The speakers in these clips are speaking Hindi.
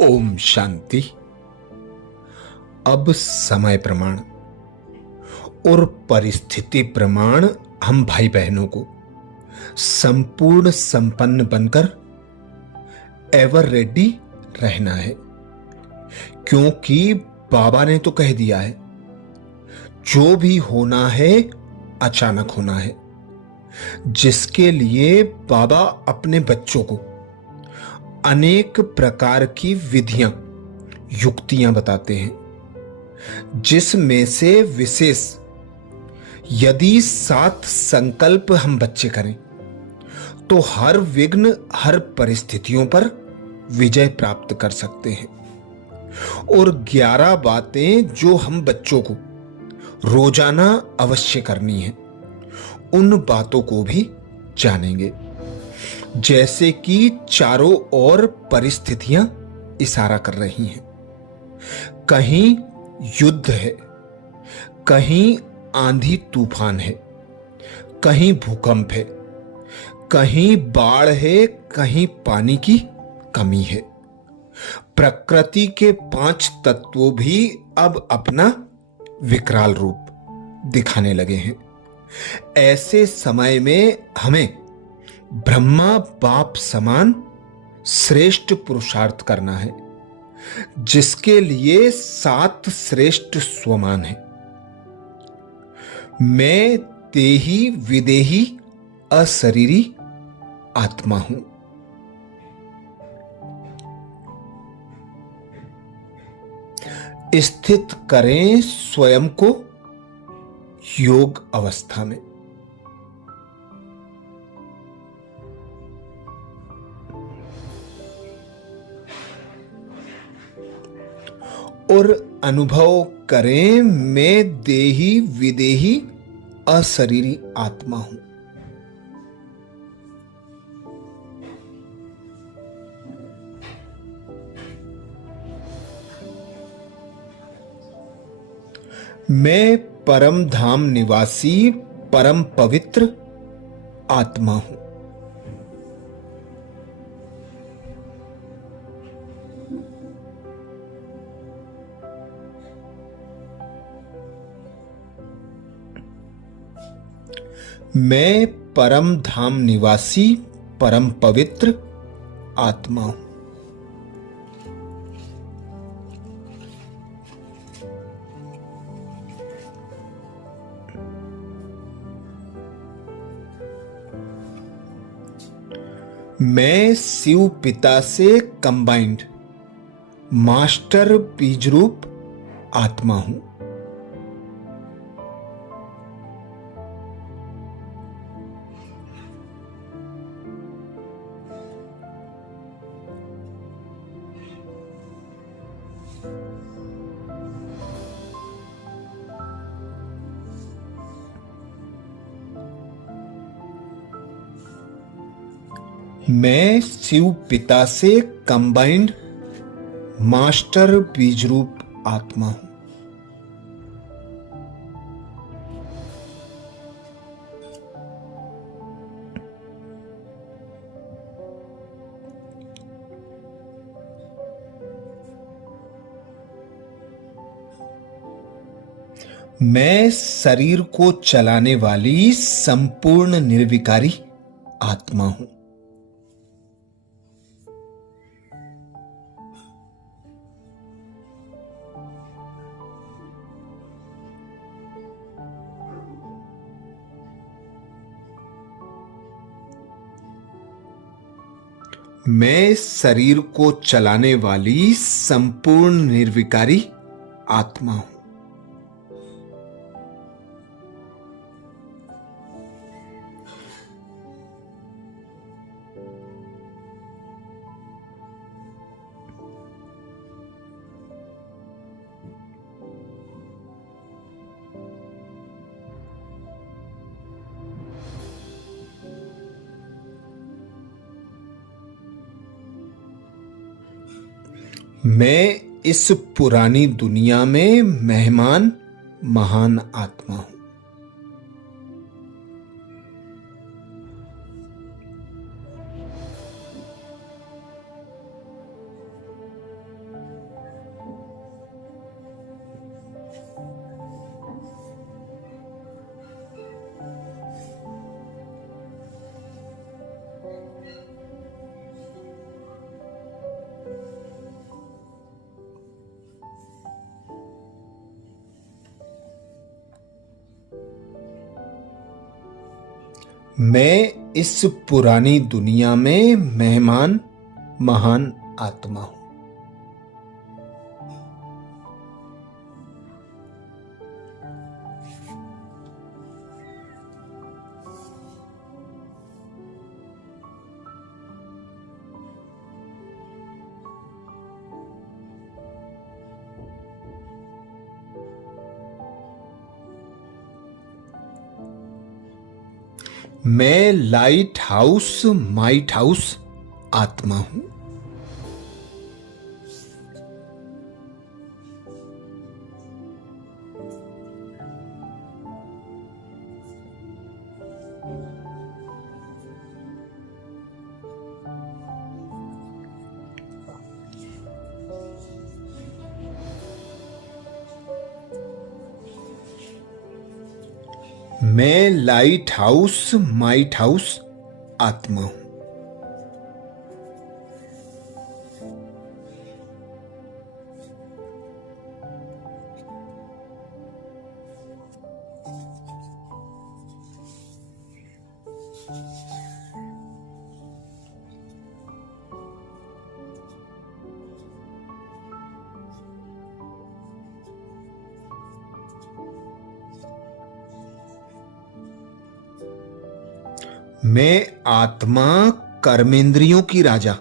ओम शांति। अब समय प्रमाण और परिस्थिति प्रमाण हम भाई बहनों को संपूर्ण संपन्न बनकर एवर रेडी रहना है, क्योंकि बाबा ने तो कह दिया है जो भी होना है अचानक होना है, जिसके लिए बाबा अपने बच्चों को अनेक प्रकार की विधियां युक्तियां बताते हैं, जिसमें से विशेष यदि 7 संकल्प हम बच्चे करें तो हर विघ्न हर परिस्थितियों पर विजय प्राप्त कर सकते हैं। और 11 बातें जो हम बच्चों को रोजाना अवश्य करनी है, उन बातों को भी जानेंगे। जैसे कि चारों ओर परिस्थितियां इशारा कर रही हैं, कहीं युद्ध है, कहीं आंधी तूफान है, कहीं भूकंप है, कहीं बाढ़ है, कहीं पानी की कमी है। प्रकृति के 5 तत्वों भी अब अपना विकराल रूप दिखाने लगे हैं। ऐसे समय में हमें ब्रह्मा बाप समान श्रेष्ठ पुरुषार्थ करना है, जिसके लिए 7 श्रेष्ठ स्वमान है। मैं देही विदेही अशरीरी आत्मा हूं। स्थित करें स्वयं को योग अवस्था में। और अनुभव करें मैं देही विदेही अशरीरी आत्मा हूं। मैं परम धाम निवासी परम पवित्र आत्मा हूं। मैं परम धाम निवासी परम पवित्र आत्मा हूं। मैं शिव पिता से कंबाइंड मास्टर बीज रूप आत्मा हूं। मैं शिव पिता से कंबाइंड मास्टर बीज रूप आत्मा हूं। मैं शरीर को चलाने वाली संपूर्ण निर्विकारी आत्मा हूं। मैं शरीर को चलाने वाली संपूर्ण निर्विकारी आत्मा हूं। मैं इस पुरानी दुनिया में मेहमान महान आत्मा हूं। मैं इस पुरानी दुनिया में मेहमान महान आत्मा हूं। मैं लाइट हाउस माइट हाउस आत्मा हूं। मैं लाइट हाउस माइट हाउस आत्मा हूं। मैं आत्मा कर्मेंद्रियों की राजा।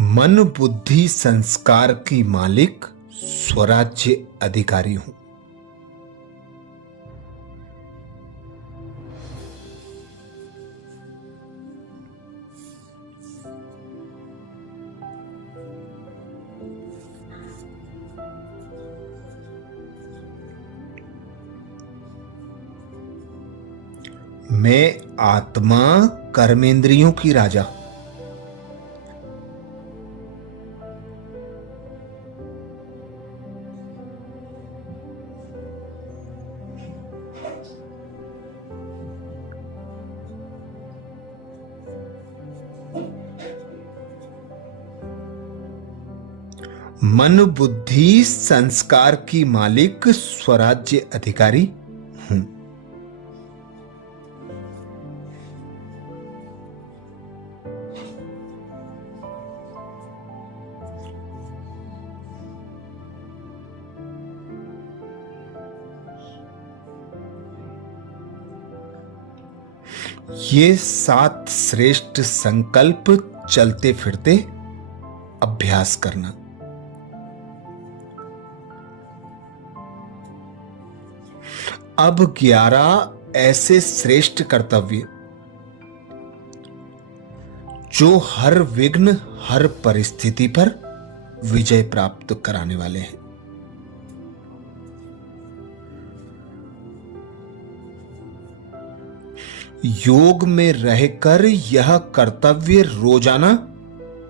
मन बुद्धि संस्कार की मालिक स्वराज्य अधिकारी हूं। मैं आत्मा कर्मेंद्रियों की राजा। मन बुद्धि संस्कार की मालिक स्वराज्य अधिकारी हूं। ये 7 श्रेष्ठ संकल्प चलते फिरते अभ्यास करना। अब 11 ऐसे श्रेष्ठ कर्तव्य जो हर विघ्न हर परिस्थिति पर विजय प्राप्त कराने वाले हैं। योग में रहकर यह कर्तव्य रोजाना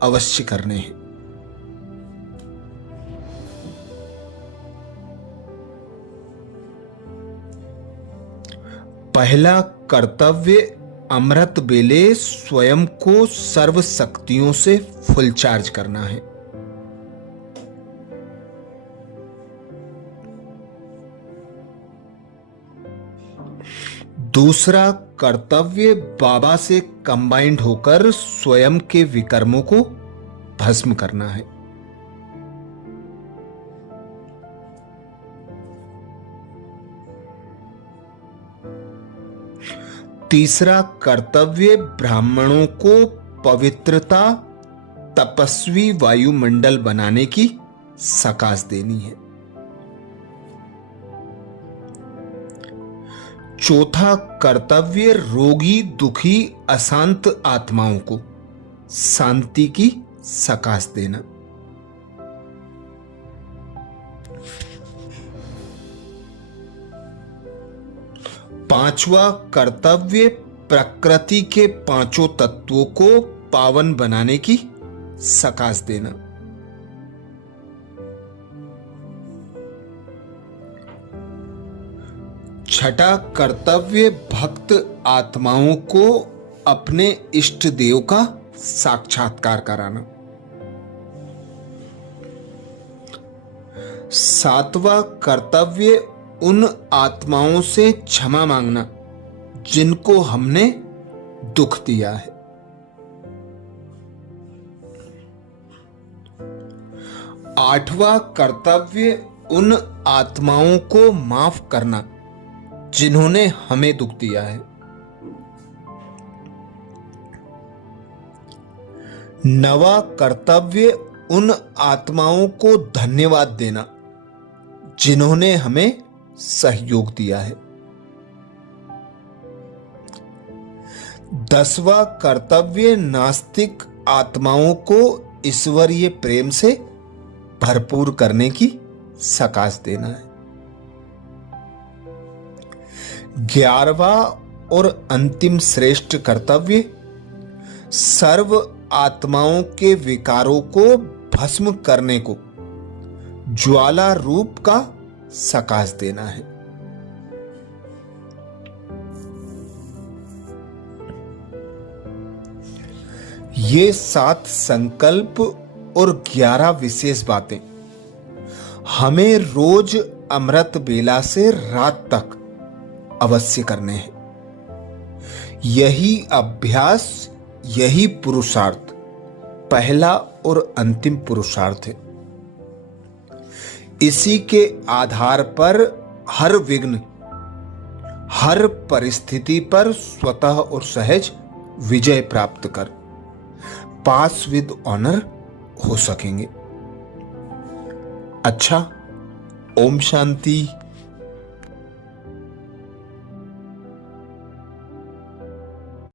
अवश्य करने हैं। पहला कर्तव्य अमृत बेले स्वयं को सर्व शक्तियों से फुल चार्ज करना है। दूसरा कर्तव्य बाबा से कंबाइंड होकर स्वयं के विकर्मों को भस्म करना है। तीसरा कर्तव्य ब्राह्मणों को पवित्रता तपस्वी वायुमंडल बनाने की सकाश देनी है। चौथा कर्तव्य रोगी दुखी अशांत आत्माओं को शांति की सकाश देना। पांचवा कर्तव्य प्रकृति के 5 तत्वों को पावन बनाने की सकाश देना। छठा कर्तव्य भक्त आत्माओं को अपने इष्ट देव का साक्षात्कार कराना। 7वां कर्तव्य उन आत्माओं से क्षमा मांगना जिनको हमने दुख दिया है। 8वां कर्तव्य उन आत्माओं को माफ करना जिन्होंने हमें दुख दिया है। 9वां कर्तव्य उन आत्माओं को धन्यवाद देना जिन्होंने हमें सहयोग दिया है। 10वां कर्तव्य नास्तिक आत्माओं को ईश्वरीय प्रेम से भरपूर करने की सकाश देना है। 11वां और अंतिम श्रेष्ठ कर्तव्य सर्व आत्माओं के विकारों को भस्म करने को ज्वाला रूप का सकाश देना है। ये 7 संकल्प और 11 विशेष बातें हमें रोज अमृत बेला से रात तक अवश्य करने हैं। यही अभ्यास, यही पुरुषार्थ पहला और अंतिम पुरुषार्थ है। इसी के आधार पर हर विघ्न, हर परिस्थिति पर स्वतः और सहज विजय प्राप्त कर पास विद ऑनर हो सकेंगे। अच्छा, ओम शांति।